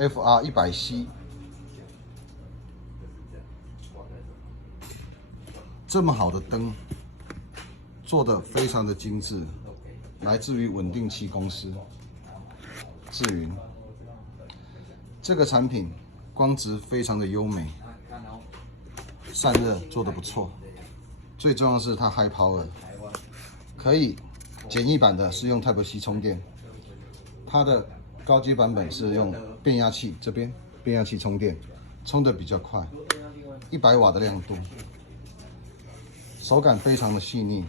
FR 100C， 这么好的灯，做的非常的精致，来自于稳定器公司智云。这个产品光质非常的优美，散热做的不错，最重要的是它 High Power， 可以简易版的是用 Type C 充电，它的高阶版本是用变压器，这边变压器充电，充的比较快，100瓦的亮度，手感非常的细腻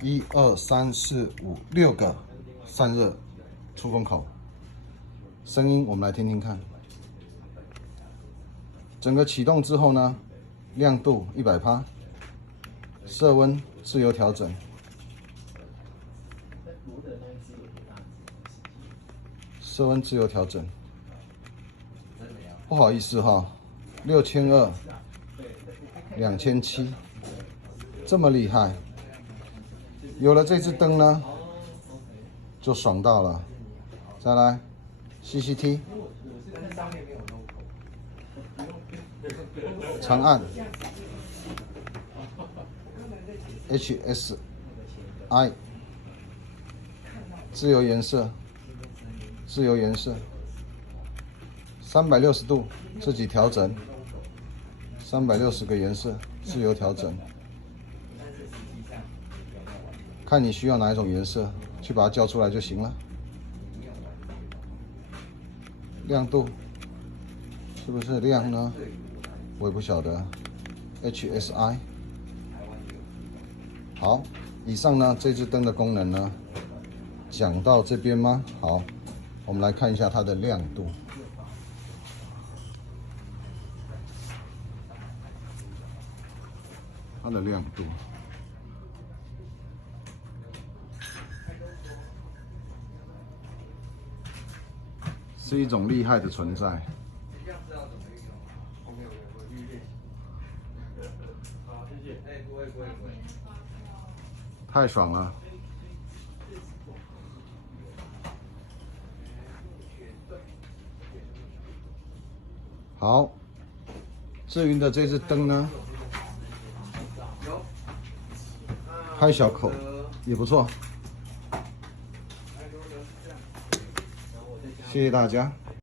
，1、2、3、4、5、6个散热出风口，声音我们来听听看。整个启动之后呢，亮度100%，色温自由调整。色温自由调整，不好意思哈，6200、2700，这么厉害。有了这支灯呢，就爽到了。再来 CCT， 长按 HSI， 自由颜色。自由颜色，360度自己调整，360个颜色自由调整，看你需要哪一种颜色，去把它叫出来就行了。亮度是不是亮呢？我也不晓得。HSI， 好，以上呢这支灯的功能呢，讲到这边吗？好。我们来看一下它的亮度，它的亮度是一种厉害的存在。太爽了！好，智云的这支灯呢，开小口也不错，谢谢大家。